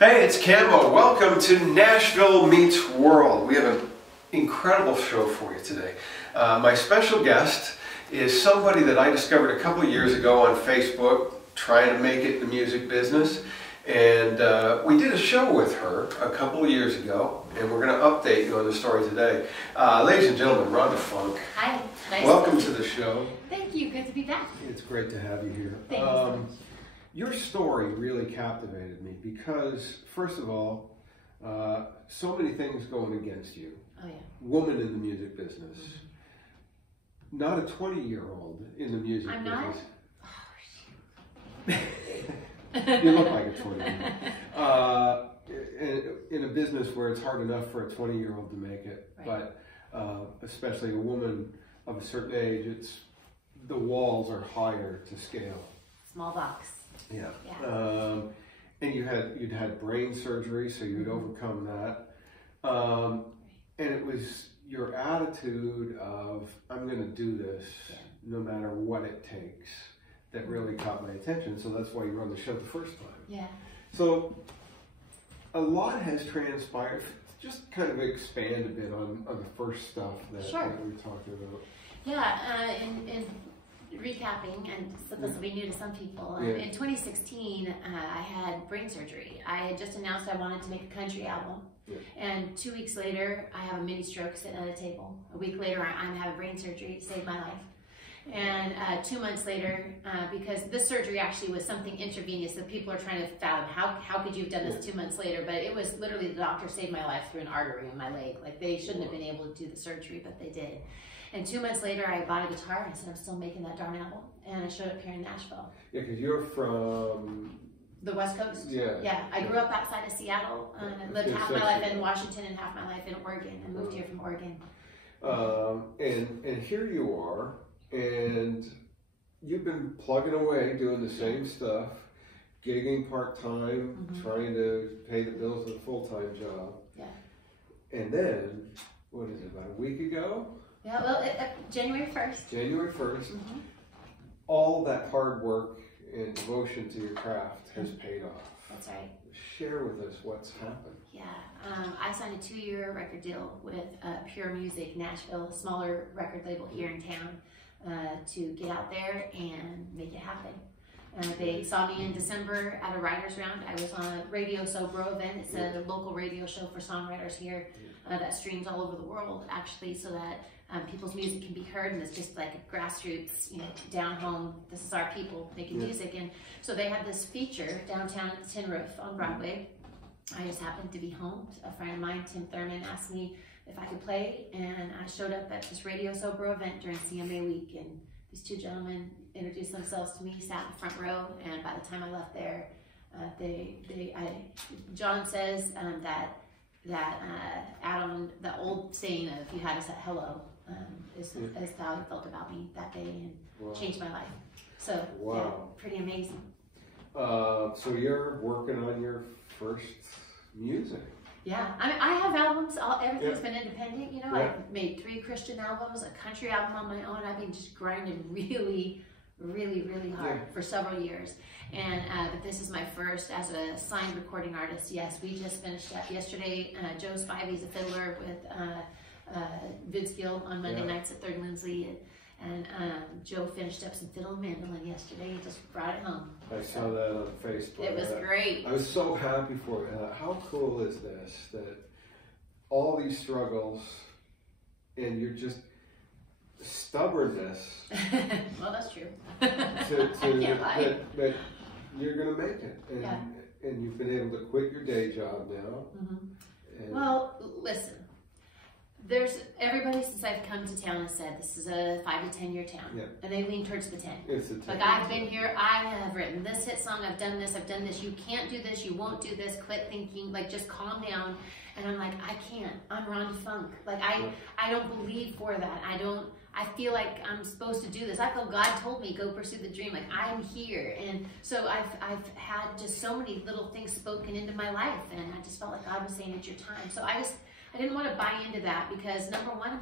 Hey, it's Camo. Welcome to Nashville Meets World. We have an incredible show for you today. My special guest is somebody that I discovered a couple of years ago on Facebook, trying to make it in the music business. And we did a show with her a couple of years ago, and we're going to update you on the story today. Ladies and gentlemen, Rhonda Funk. Hi. Nice. Welcome to the show. Thank you. Good to be back. It's great to have you here. Thank you so much. Your story really captivated me because, first of all, so many things going against you. Oh, yeah. Woman in the music business. Mm-hmm. Not a 20-year-old in the music I'm business. Not? Oh, You look like a 20-year-old. In a business where it's hard enough for a 20-year-old to make it, right. But especially a woman of a certain age, the walls are higher to scale. Small box. Yeah. Yeah. And you'd had brain surgery, so you'd overcome that. And it was your attitude of, I'm going to do this no matter what it takes, that really caught my attention. So that's why you run the show the first time. Yeah. So a lot has transpired. Just kind of expand a bit on the first stuff that we talked about. Yeah, in recapping, and this will be new to some people, in 2016, I had brain surgery. I had just announced I wanted to make a country album, and 2 weeks later, I have a mini stroke sitting at a table. A week later, I'm having brain surgery to save my life. And 2 months later, because this surgery actually was something intravenous that people are trying to fathom, how could you have done this 2 months later? But it was literally the doctor saved my life through an artery in my leg. Like, they shouldn't have been able to do the surgery, but they did. And 2 months later, I bought a guitar and I said, I'm still making that darn album. And I showed up here in Nashville. Yeah, because you're from the West Coast. Yeah. Yeah, I grew up outside of Seattle. I lived half my life in Washington and half my life in Oregon. I moved here from Oregon. And here you are, and you've been plugging away, doing the same stuff, gigging part-time, trying to pay the bills with a full-time job. Yeah. And then, what is it, about a week ago? Yeah, well, January 1st. January 1st. All that hard work and devotion to your craft has paid off. That's right. Share with us what's happened. Yeah, I signed a 2-year record deal with Pure Music Nashville, a smaller record label here in town, to get out there and make it happen. They saw me in December at a writer's round. I was on a Radio So Bro event. It's a local radio show for songwriters here that streams all over the world, actually, so that people's music can be heard, and it's just like a grassroots, down home, this is our people making music. And so they had this feature downtown at the Tin Roof on Broadway. I just happened to be home. A friend of mine, Tim Thurman, asked me if I could play, and I showed up at this Radio So Bro event during CMA week, and these two gentlemen introduced themselves to me, sat in the front row, and by the time I left there, John says that Adam, the old saying of you had to say hello, is how he felt about me that day, and changed my life. So yeah, pretty amazing. So you're working on your first music. Yeah, I mean, I have albums. Everything's been independent. I've made 3 Christian albums, a country album on my own. I've been just grinding really hard for several years. And but this is my first as a signed recording artist. Yes, we just finished up yesterday. Joe Spivey's a fiddler with Vidskill on Monday nights at 3rd Lindsley. And Joe finished up some fiddle and mandolin yesterday. He just brought it home. I saw that on Facebook. It was great. I was so happy for you. How cool is this? That all these struggles, and you're just stubbornness. Well, that's true. That you're going to make it. And you've been able to quit your day job now. Well, listen. Everybody since I've come to town has said this is a 5 to 10 year town, and they lean towards the 10. It's a 10. Like, I've been here, I have written this hit song, I've done this, you can't do this, you won't do this, quit thinking, like, just calm down. And I'm like, I can't, I'm Rhonda Funk. Like, I don't believe for that. I feel like I'm supposed to do this. I feel God told me, go pursue the dream. Like, I'm here. And so I've had just so many little things spoken into my life, and I just felt like God was saying, it's your time. So I didn't want to buy into that because, number one,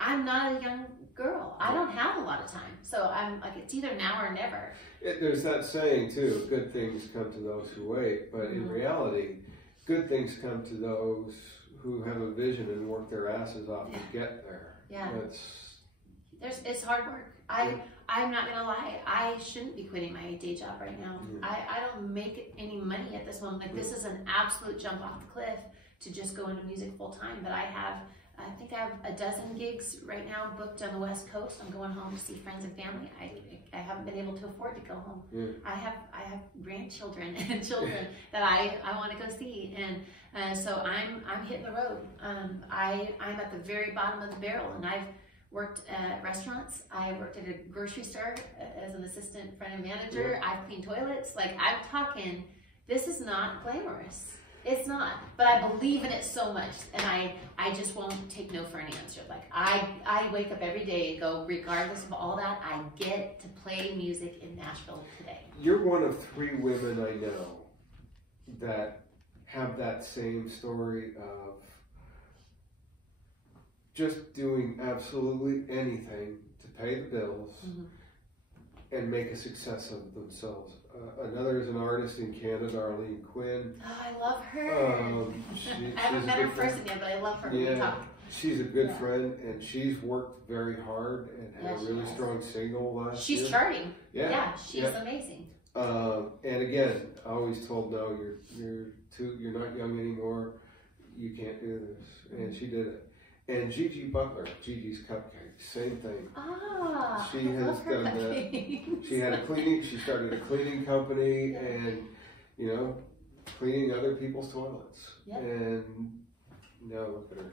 I'm not a young girl. I don't have a lot of time. So I'm like, it's either now or never. There's that saying too, good things come to those who wait. But in reality, good things come to those who have a vision and work their asses off to get there. Yeah. It's hard work. I'm not gonna lie, I shouldn't be quitting my day job right now. I don't make any money at this moment. Like this is an absolute jump off the cliff to just go into music full time. But I think I have a dozen gigs right now booked on the West Coast. I'm going home to see friends and family. I haven't been able to afford to go home. I have grandchildren and children that I want to go see, and so I'm hitting the road. I'm at the very bottom of the barrel, and I've worked at restaurants. I worked at a grocery store as an assistant front end manager. I've cleaned toilets. Like I'm talking, this is not glamorous. It's not, but I believe in it so much, and I just won't take no for an answer. Like I wake up every day and go, regardless of all that, I get to play music in Nashville today. You're one of 3 women I know that have that same story of just doing absolutely anything to pay the bills and make a success of themselves. Another is an artist in Canada, Arlene Quinn. Oh, I love her. I haven't met her in person yet, but I love her when we talk. She's a good friend, and she's worked very hard and had a really strong single last year. She's charting. She's amazing. And again, I always told, no, you're not young anymore. You can't do this, and she did it. And Gigi Butler, Gigi's Cupcakes, same thing. She has done that. She had she started a cleaning company, and cleaning other people's toilets. And now look at her.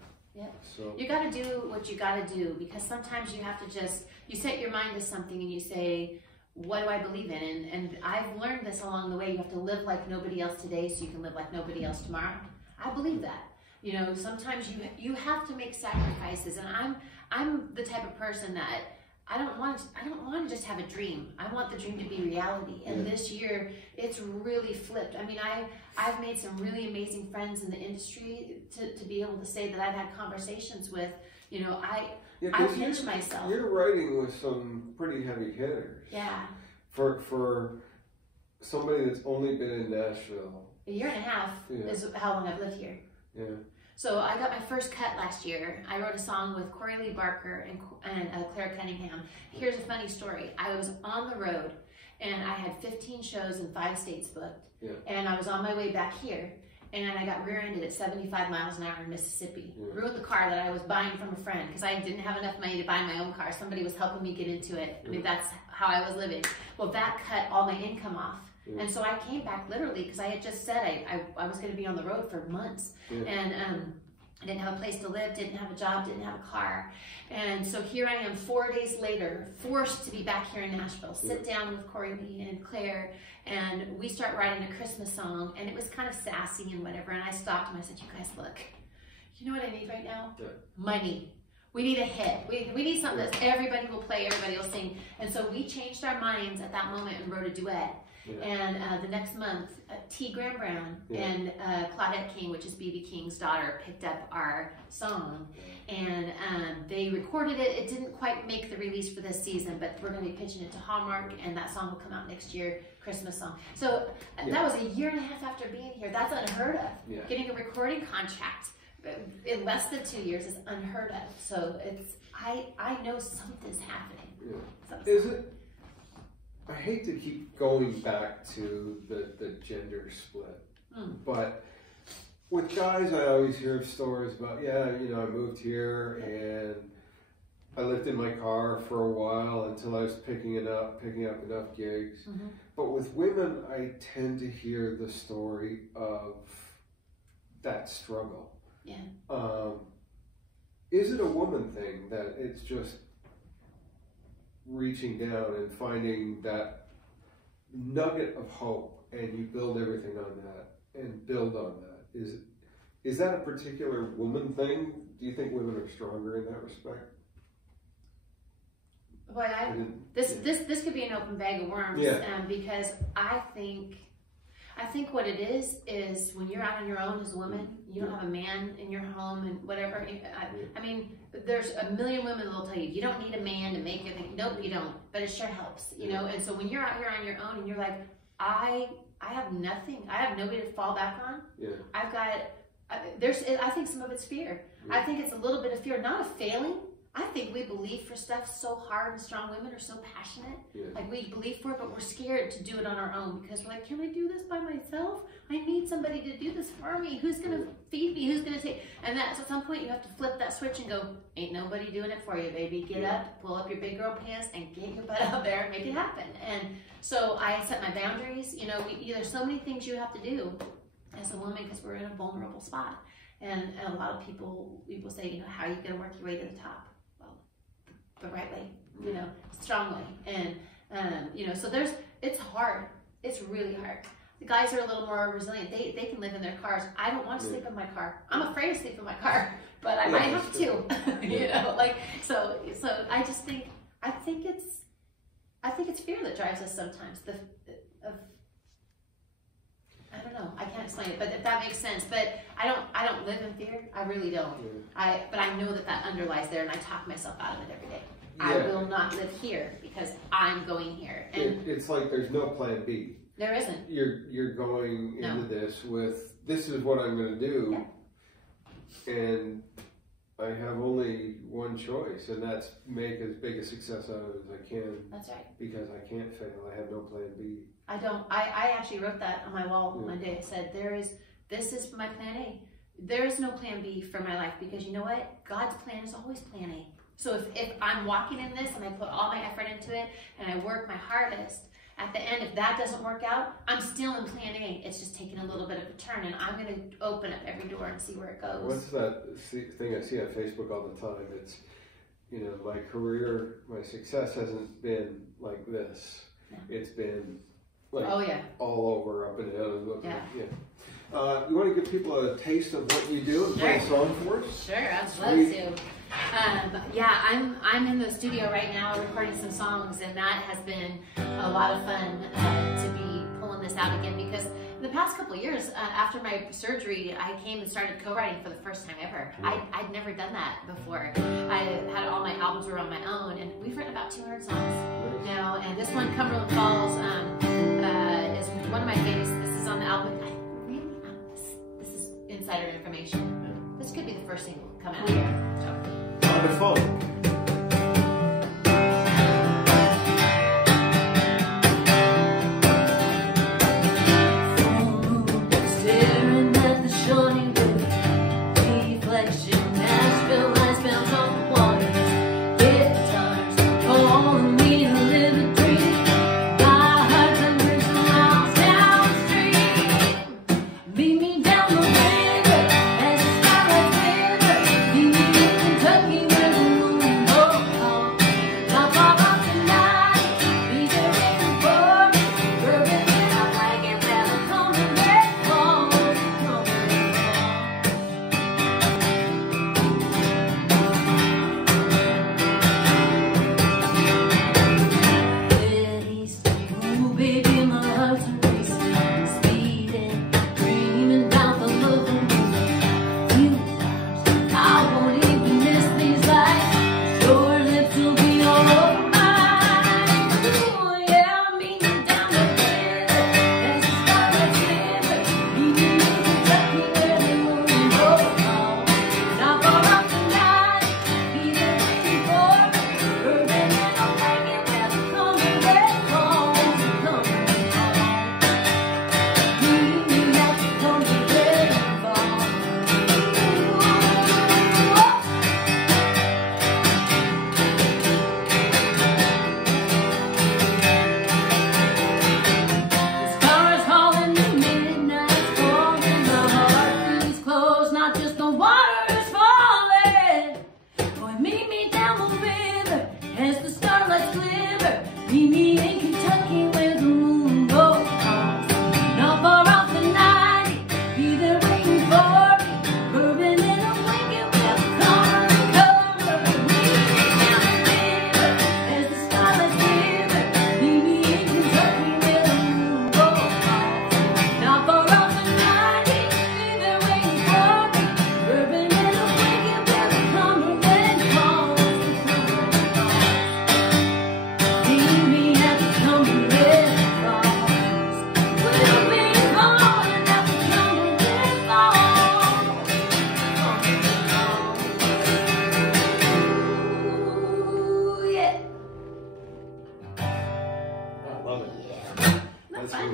So you got to do what you got to do, because sometimes you have to you set your mind to something and you say, what do I believe in? And I've learned this along the way. You have to live like nobody else today so you can live like nobody else tomorrow. I believe that. Sometimes you have to make sacrifices, and I'm the type of person that I don't want to just have a dream. I want the dream to be reality. And this year, it's really flipped. I mean, I've made some really amazing friends in the industry to be able to say that I've had conversations with. I pinch myself. You're writing with some pretty heavy hitters. Yeah. For somebody that's only been in Nashville. A year and a half is how long I've lived here. Yeah. So I got my first cut last year. I wrote a song with Corey Lee Barker and Claire Cunningham. Here's a funny story. I was on the road, and I had 15 shows in 5 states booked. And I was on my way back here, and I got rear-ended at 75 miles an hour in Mississippi. Ruined the car that I was buying from a friend because I didn't have enough money to buy my own car. Somebody was helping me get into it. I mean, that's how I was living. Well, that cut all my income off. And so I came back literally because I had just said I was going to be on the road for months. And I didn't have a place to live, didn't have a job, didn't have a car. And so here I am 4 days later, forced to be back here in Nashville, sit down with Corey Lee and Claire, and we start writing a Christmas song, and it was kind of sassy and whatever, and I stopped and I said, you guys, look, you know what I need right now? Money. We need a hit. We need something that everybody will play, everybody will sing. And so we changed our minds at that moment and wrote a duet. And the next month, T. Graham Brown and Claudette King, which is B.B. King's daughter, picked up our song, and they recorded it. It didn't quite make the release for this season, but we're going to be pitching it to Hallmark, and that song will come out next year, Christmas song. So that was a year and a half after being here. That's unheard of. Getting a recording contract in less than 2 years is unheard of. So I know something's happening. Is it? I hate to keep going back to the gender split, but with guys, I always hear stories about, I moved here and I lived in my car for a while until I was picking up enough gigs. But with women, I tend to hear the story of that struggle. Is it a woman thing that it's just reaching down and finding that nugget of hope, and you build everything on that and build on that? Is that a particular woman thing? Do you think women are stronger in that respect? Well, this could be an open bag of worms, because I I think what it is when you're out on your own as a woman, you don't have a man in your home and whatever. I mean, there's a million women that'll tell you, you don't need a man to make everything. Nope, you don't. But it sure helps, you know? And so when you're out here on your own and you're like, I have nothing. I have nobody to fall back on. Yeah. I've got, I think some of it's fear. Yeah. I think it's a little bit of fear, not of failing. I think we believe for stuff so hard, and strong women are so passionate. Yeah. Like we believe for it, but we're scared to do it on our own because we're like, can I do this by myself? I need somebody to do this for me. Who's going to feed me? Who's going to take? And that's at some point you have to flip that switch and go, ain't nobody doing it for you, baby. Get up, pull up your big girl pants and get your butt out there and make it happen. And so I set my boundaries. You know, there's so many things you have to do as a woman because we're in a vulnerable spot. And a lot of people say, you know, how are you going to work your way to the top? The right way, you know, strong way. And, you know, so it's hard. It's really hard. The guys are a little more resilient. They can live in their cars. I don't want to sleep in my car. I'm afraid to sleep in my car, but I might have to, you know, like, so I just think, I think it's fear that drives us sometimes. I don't know. I can't explain it, but if that makes sense. But I don't live in fear. I really don't. Yeah. But I know that underlies there, and I talk myself out of it every day. Yeah. I will not live here because I'm going here. And it's like there's no plan B. There isn't. You're going into this with, this is what I'm going to do, and I have only one choice, and that's make as big a success out of it as I can. That's right. Because I can't fail. I have no plan B. I don't. I actually wrote that on my wall one day. I said, this is my plan A. There is no plan B for my life because you know what? God's plan is always plan A. So if I'm walking in this and I put all my effort into it and I work my hardest, at the end, if that doesn't work out, I'm still in plan A. It's just taking a little bit of a turn, and I'm going to open up every door and see where it goes. What's that thing I see on Facebook all the time? It's, you know, my career, my success hasn't been like this. No. It's been like all over, up and down. Yeah. You want to give people a taste of what you do and play a song for us? Sure, I'd love to. I'm in the studio right now recording some songs, and that has been a lot of fun to be pulling this out again because in the past couple of years after my surgery, I came and started co-writing for the first time ever. I'd never done that before. I had all my albums were on my own, and we've written about 200 songs now, and this one, Cumberland Falls, is one of my favorites. This is on the album. This is insider information. This could be the first single coming out here. Wonderful. Staring at the shorty with reflection, Nashville lights bounce on the water, guitars calling me to live a dream. My heart hundreds of miles down the street. Meet me down the river as the starlight river. Meet me in Kentucky where the moon goes home. Not far off tonight, be there waiting for me. Bourbon in a wagon, never coming back home.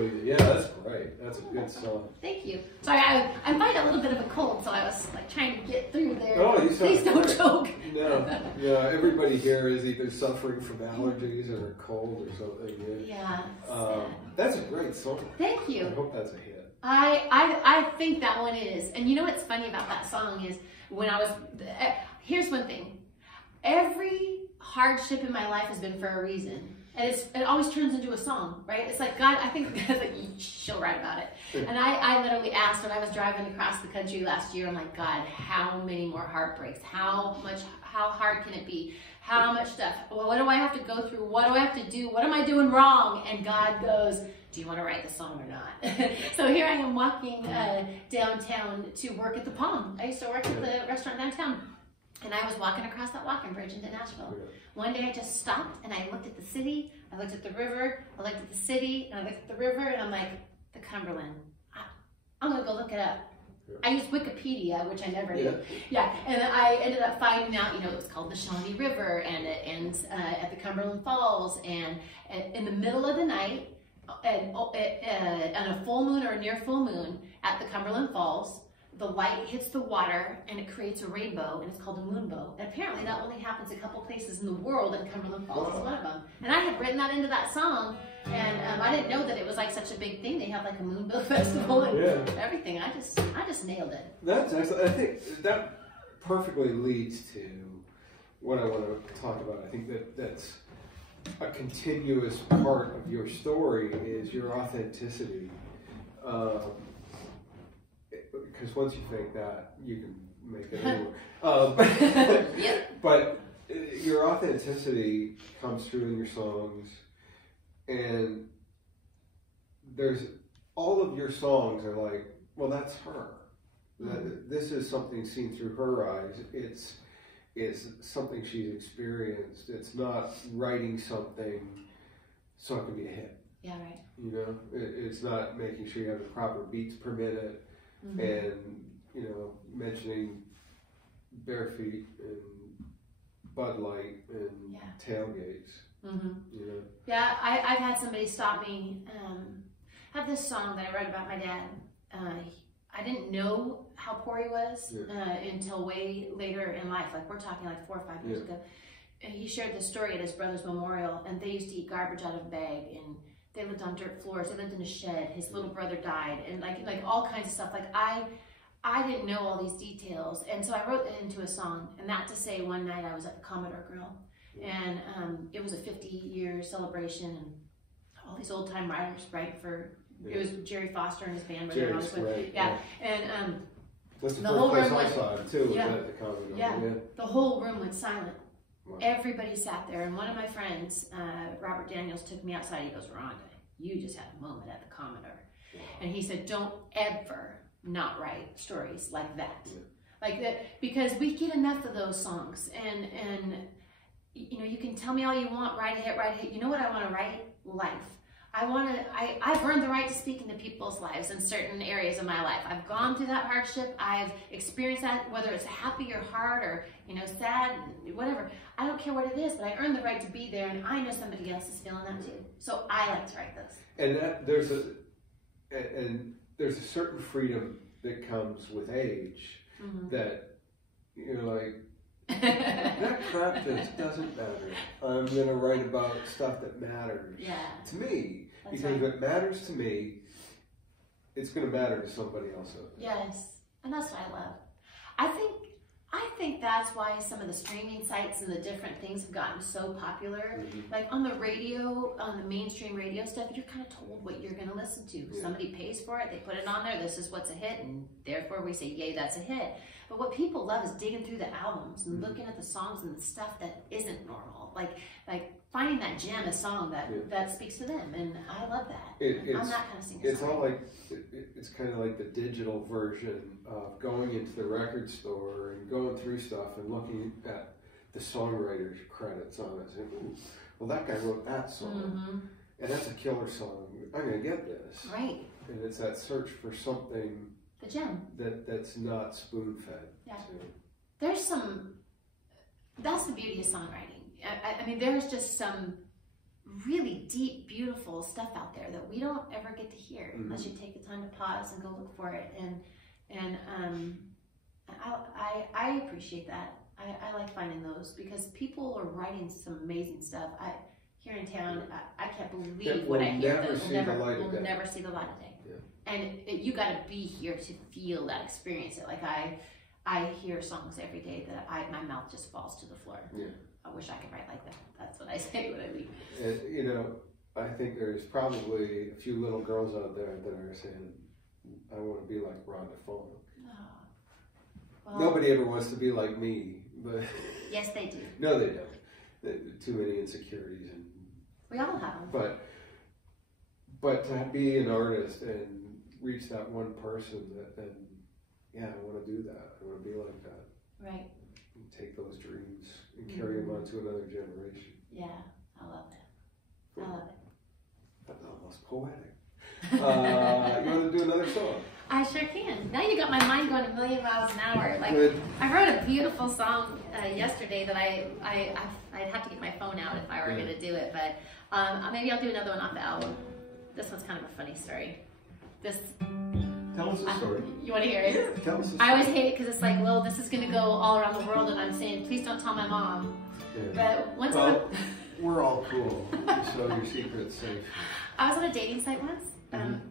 believe it. Yeah, that's great. That's a good song. Thank you. Sorry, I'm fighting a little bit of a cold, so I was like trying to get through there. Oh, you Please don't choke. No, yeah, everybody here is either suffering from allergies or a cold or something. Yeah. That's a great song. Thank you. I hope that's a hit. I think that one is. And you know what's funny about that song is when I was, here's one thing. Every hardship in my life has been for a reason. And it always turns into a song, right? It's like, God, I think like, she'll write about it. And I literally asked when I was driving across the country last year, I'm like, God, how many more heartbreaks? How hard can it be? How much stuff? Well, what do I have to go through? What do I have to do? What am I doing wrong? And God goes, do you want to write the song or not? So here I am walking downtown to work at the Palm. I used to work at the restaurant downtown. And I was walking across that walking bridge into Nashville. One day I just stopped and I looked at the city, I looked at the river, I looked at the city, and I looked at the river, and I'm like, the Cumberland. I'm gonna go look it up. I used Wikipedia, which I never did. Yeah, and I ended up finding out, it was called the Shawnee River, and it ends at the Cumberland Falls, and in the middle of the night, and on a full moon or a near full moon at the Cumberland Falls, the light hits the water and it creates a rainbow, and it's called a moonbow. And apparently that only happens a couple places in the world, and Cumberland Falls is one of them. And I had written that into that song, and I didn't know that it was like such a big thing. They have like a moonbow festival and everything. I just nailed it. That's excellent. I think that perfectly leads to what I want to talk about. I think that's a continuous part of your story is your authenticity. Because once you fake that, you can make it anywhere. But your authenticity comes through in your songs, and all of your songs are like, well, that's her. This is something seen through her eyes. It's something she's experienced. It's not writing something so it can be a hit. Yeah, right. It's not making sure you have the proper beats per minute. And mentioning Bare Feet and Bud Light and tailgates. Yeah, I've had somebody stop me. I have this song that I wrote about my dad. I didn't know how poor he was until way later in life. Like we're talking like 4 or 5 years ago. And he shared this story at his brother's memorial, and they used to eat garbage out of a bag, and they lived on dirt floors. They lived in a shed. His little brother died, and like all kinds of stuff. Like I didn't know all these details, and so I wrote it into a song. And that to say, one night I was at the Commodore Grill, and it was a 50-year celebration, and all these old time writers, right? It was Jerry Foster and his band. And that's the whole room went at the Commodore. The whole room went silent. Wow. Everybody sat there, and one of my friends, Robert Daniels, took me outside. He goes, Rhonda, you just had a moment at the Commodore. Wow. And he said, don't ever not write stories like that. Like that, because we get enough of those songs. And you can tell me all you want, write a hit. You know what I want to write? Life. I've earned the right to speak into people's lives in certain areas of my life. I've gone through that hardship. I've experienced that, whether it's happy or hard or, sad, whatever. I don't care what it is, but I earned the right to be there, and I know somebody else is feeling that too. So I like to write this. And there's a certain freedom that comes with age that you're like, that crap just doesn't matter. I'm going to write about stuff that matters to me. Because if it matters to me, it's going to matter to somebody else out there. Yes, and that's what I love. I think that's why some of the streaming sites and the different things have gotten so popular. Like on the radio, on the mainstream radio stuff, you're kind of told what you're going to listen to. Somebody pays for it, they put it on there, this is what's a hit, and therefore we say, yay, that's a hit. But what people love is digging through the albums and looking at the songs and the stuff that isn't normal. Like finding that gem, a song that speaks to them, and I love that. I'm that kind of singer. It's all like, it's kind of like the digital version of going into the record store and going through stuff and looking at the songwriter's credits on it, saying, ooh, well, that guy wrote that song, and that's a killer song. I'm going to get this. Right. And it's that search for something, the gem, that's not spoon-fed. Yeah. There's that's the beauty of songwriting. I mean, there's just some really deep, beautiful stuff out there that we don't ever get to hear unless you take the time to pause and go look for it. And I appreciate that. I like finding those because people are writing some amazing stuff. Here in town, I can't believe what I hear. That will never see the light of day. Yeah. And you got to be here to feel that, experience it. Like I hear songs every day that my mouth just falls to the floor. Yeah. I wish I could write like that. That's what I say when I leave. And, you know, I think there's probably a few little girls out there that are saying, I want to be like Rhonda. Well, nobody ever wants to be like me, but yes, they do. No, they don't. Too many insecurities, and we all have them. But to be an artist and reach that one person, and yeah, I want to do that. I want to be like that. Right. And take those dreams and carry them on to another generation. Yeah, I love it. I love it. That's almost poetic. You want to do another song? I sure can. Now you got my mind going a million miles an hour. Like I wrote a beautiful song yesterday that I'd have to get my phone out if I were going to do it, but maybe I'll do another one off the album. This one's kind of a funny story. Tell us a story. You want to hear it? Yeah, tell us a story. I always hate it because it's like, well, this is going to go all around the world, and I'm saying, please don't tell my mom. Yeah. But once we're all cool, so your secret's safe. I was on a dating site once. And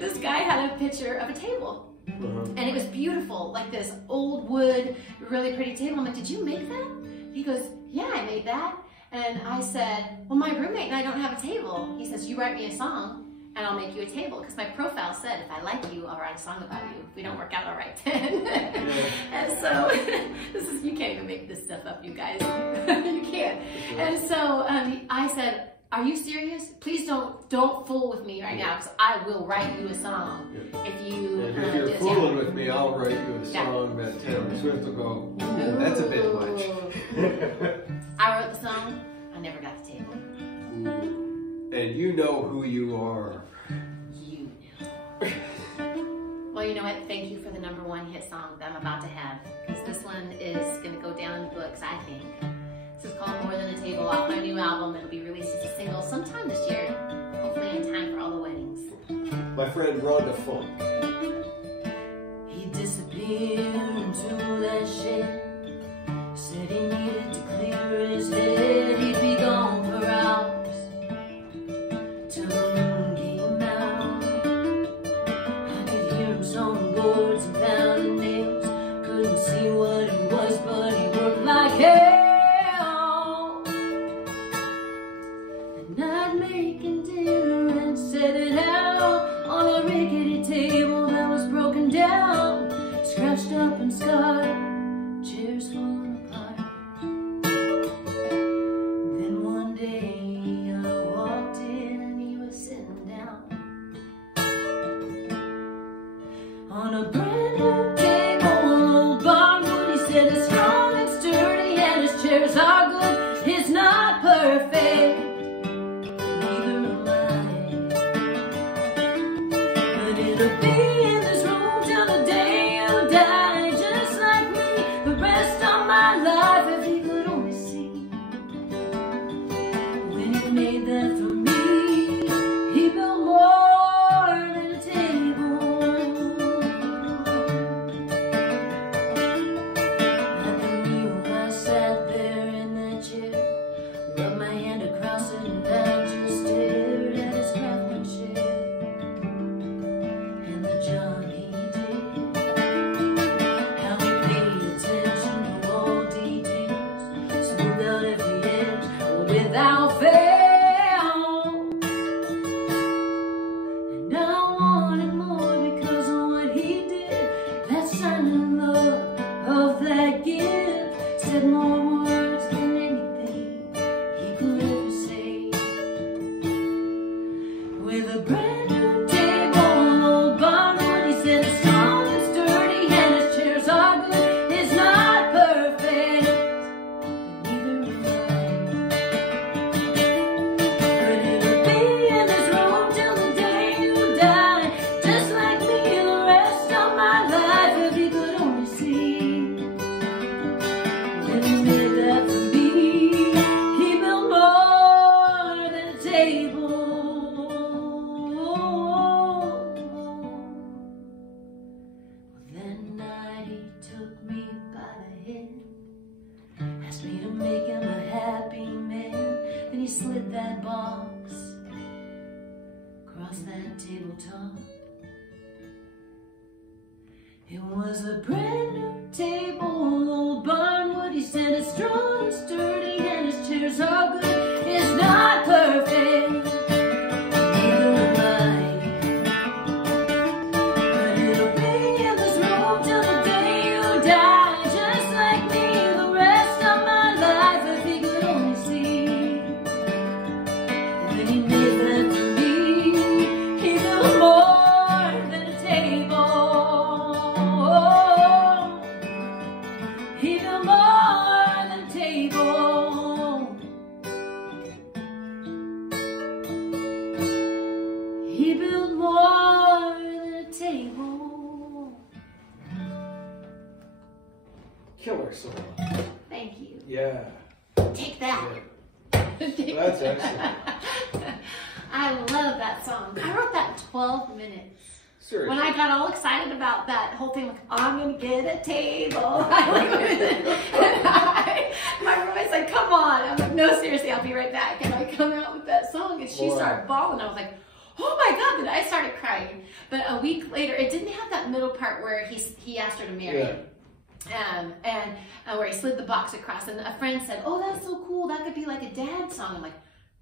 this guy had a picture of a table, and it was beautiful, like this old wood, really pretty table. I'm like, did you make that? He goes, yeah, I made that. And I said, well, my roommate and I don't have a table. He says, you write me a song and I'll make you a table, because my profile said, if I like you, I'll write a song about you. If we don't work out, I'll write 10. And so you can't even make this stuff up, you guys. You can't. And so I said, are you serious? Please don't fool with me right now, because I will write you a song if you. And if you're fooling with me, I'll write you a song that Taylor Swift will go, ooh, that's a bit much. I wrote the song. I never got the table. Ooh. And you know who you are. You know. Well, you know what? Thank you for the #1 hit song that I'm about to have, because this one is going to go down in the books, I think. This is called More Than a Table, off my new album. It'll be released as a single sometime this year, hopefully in time for all the weddings. My friend Rhonda Funk. He disappeared into that shed, said he needed to clear his head. He'd be gone for hours till the moon came out. I could hear him sawing boards and pounding nails. Couldn't see what it was, but he worked like hell. Making dinner and set it out on a rickety table that was broken down, scratched up and scarred, chairs falling apart. Then one day I walked in and he was sitting down on a brand new table, old barnwood. He said it's strong and sturdy and his chairs are good. It's not perfect, it'll be in this room till the day you die, just like me. tabletop. It was a brand new table, old barnwood. He said it's strong and sturdy and his chairs are good. It's not perfect, neither am I, but it'll be in this room till the day you die. Just like me, the rest of my life, if he could only see. When he made that to me, he built more than a table. He built more than a table. He built more than a table. Killer song. Thank you. Yeah. Take that. That's excellent. I love that song. I wrote that in 12 minutes. Seriously. When I got all excited about that whole thing, like, I'm gonna get a table. My roommate's like, come on. I'm like, no, seriously, I'll be right back. And I come out with that song, and she started bawling. I was like, oh my God, and I started crying. But a week later, it didn't have that middle part where he asked her to marry him. Where he slid the box across, and a friend said, oh, that's so cool. That could be like a dad song. I'm like,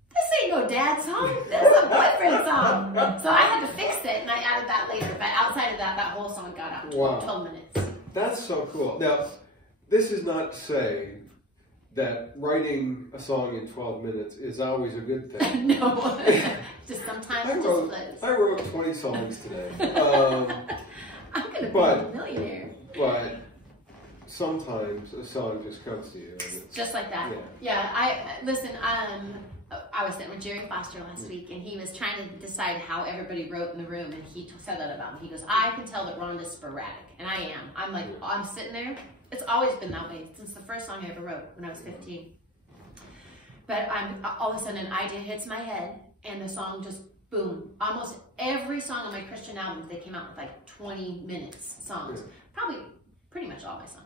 this ain't no dad song. This is a boyfriend song. So I had to fix it, and I added that later. But outside of that, that whole song got out in 12 minutes. That's so cool. Now, this is not to say that writing a song in 12 minutes is always a good thing. No. Just sometimes it just flows. I wrote 20 songs today. I'm going to be a millionaire. But sometimes a song just comes to you. And it's, just like that. Yeah. Listen, I was sitting with Jerry Foster last week, and he was trying to decide how everybody wrote in the room, and he said that about me. He goes, I can tell that Rhonda's sporadic, and I am. I'm like, I'm sitting there. It's always been that way since the first song I ever wrote when I was 15. But all of a sudden an idea hits my head, and the song just boom. Almost every song on my Christian albums, they came out with like 20 minutes songs. Probably pretty much all my songs.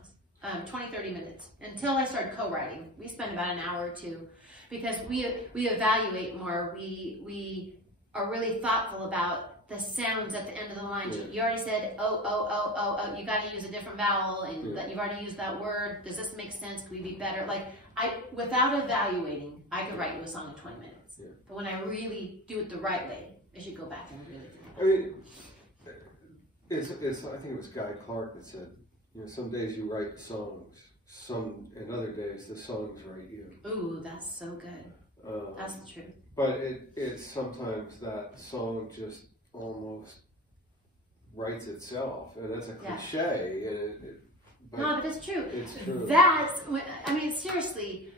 20, 30 minutes until I started co-writing. We spent about an hour or two because we evaluate more. We are really thoughtful about the sounds at the end of the line. You already said, oh, you got to use a different vowel, and that you've already used that word. Does this make sense? Could we be better? Like, without evaluating, I could write you a song in 20 minutes. But when I really do it the right way, I should go back and really do it. I mean, I think it was Guy Clark that said, you know, some days you write songs, and other days the songs write you. Ooh, that's so good. That's the truth. But it's sometimes that song just almost writes itself, and that's a cliche. And no, but it's true. It's true. I mean, seriously,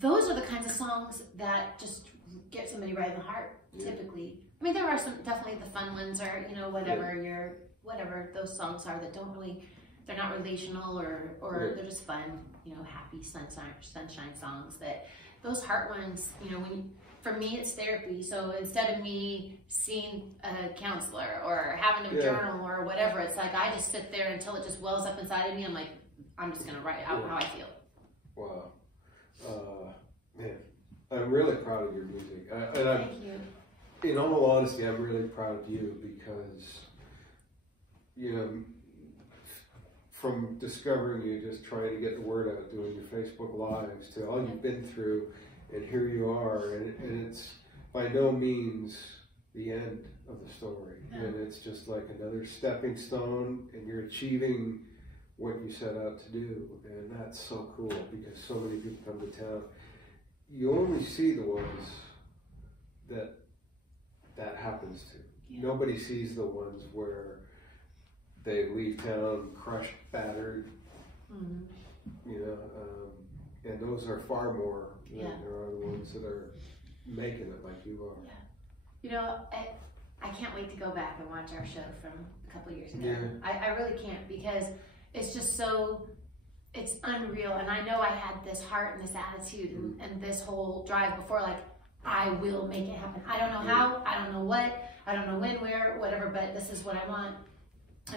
those are the kinds of songs that just get somebody right in the heart, typically. I mean, there are definitely the fun ones, or, you know, whatever those songs are that don't really, they're not relational, or they're just fun, you know, happy sunshine songs. That those heart ones, you know, for me it's therapy. So instead of me seeing a counselor or having to journal or whatever, it's like I just sit there until it just wells up inside of me. I'm like, I'm just gonna write out how I feel. Wow, man, I'm really proud of your music. Thank you. In all honesty, I'm really proud of you because, you know, from discovering you, just trying to get the word out, doing your Facebook Lives, to all you've been through, and here you are, and it's by no means the end of the story. And it's just like another stepping stone, and you're achieving what you set out to do, and that's so cool because so many people come to town. You only see the ones that happens to. Nobody sees the ones where they leave town crushed, battered, you know, and those are far more than there are the ones that are making it like you are. You know, I can't wait to go back and watch our show from a couple of years ago. I really can't, because it's just so, it's unreal. And I know I had this heart and this attitude and this whole drive before, like, I will make it happen. I don't know how, I don't know what, I don't know when, where, whatever, but this is what I want.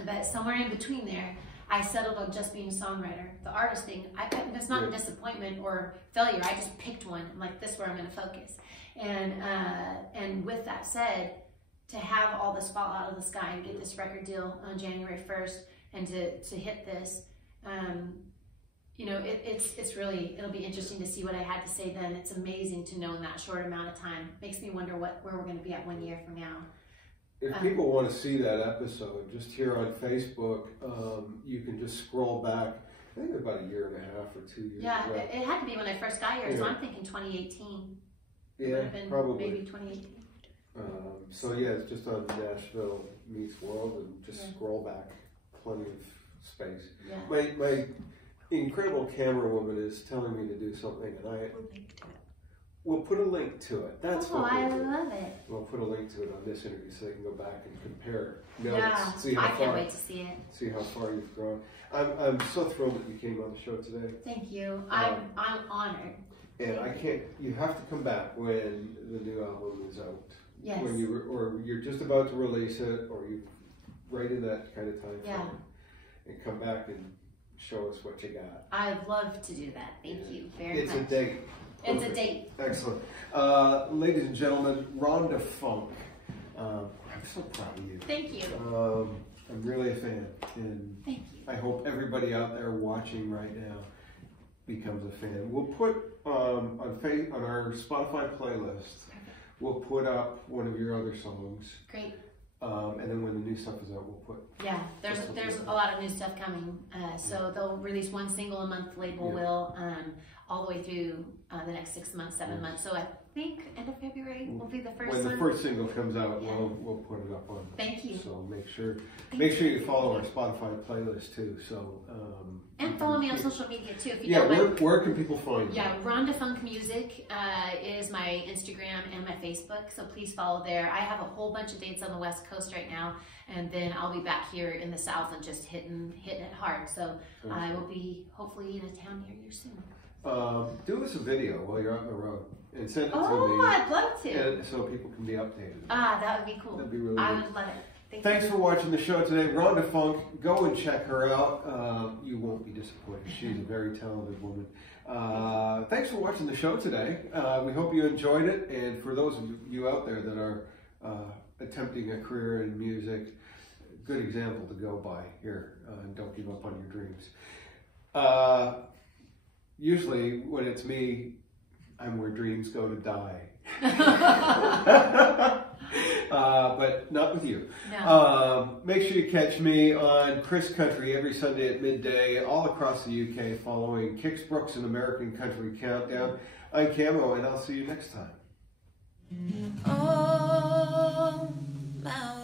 But somewhere in between there, I settled on just being a songwriter. The artist thing, it's not a disappointment or failure. I just picked one. I'm like, this is where I'm going to focus. And with that said, to have all this fall out of the sky and get this record deal on January 1st and to hit this, you know, it's really, it'll be interesting to see what I had to say then. It's amazing to know in that short amount of time. Makes me wonder where we're going to be at 1 year from now. If people want to see that episode, just here on Facebook, you can just scroll back, I think about 1.5 years or 2 years. Yeah, it had to be when I first got here, so I'm thinking 2018. Yeah, probably. Maybe 2018. So yeah, it's just on Nashville Meets World, and just scroll back, plenty of space. Yeah. My incredible camera woman is telling me to do something, and we'll put a link to it. That's what I love it. We'll put a link to it on this interview so you can go back and compare notes. Yeah, See how I can't wait to see it. See how far you've grown. I'm so thrilled that you came on the show today. Thank you. I'm honored. And I can't. You have to come back when the new album is out. Yes. When you're just about to release it, or you right in that kind of time frame, and come back and show us what you got. I'd love to do that. Thank you very much. It's a date. It's a date. Excellent. Ladies and gentlemen, Rhonda Funk. I'm so proud of you. Thank you. I'm really a fan, and thank you. I hope everybody out there watching right now becomes a fan. We'll put on our Spotify playlist, we'll put up one of your other songs. Great. And then when the new stuff is out, we'll put. Yeah, there's a lot of new stuff coming. So they'll release one single a month. Label will all the way through the next 6 months, 7 months. So I think end of February will be the first one. When the first single comes out, we'll put it up on. Thank you. So make sure you follow our Spotify playlist too. So and follow me on social media too. If you don't mind. Where can people find you? Yeah, Rhonda Funk Music is my Instagram and my Facebook. So please follow there. I have a whole bunch of dates on the West Coast right now, and then I'll be back here in the South and just hitting it hard. So I will be hopefully in a town near you soon. Do us a video while you're out on the road and send it to me. Oh, I'd love to. And so people can be updated. That would be cool. That'd be really I good. would love it. Thanks for watching the show today. Rhonda Funk, go and check her out. You won't be disappointed. She's a very talented woman. Thanks for watching the show today. We hope you enjoyed it. And for those of you out there that are attempting a career in music, good example to go by here. Don't give up on your dreams. Usually when it's me, I'm where dreams go to die. But not with you. No. Make sure you catch me on Chris Country every Sunday at midday all across the UK following Kix Brooks' and American Country Countdown. I'm Camo, and I'll see you next time. Oh, my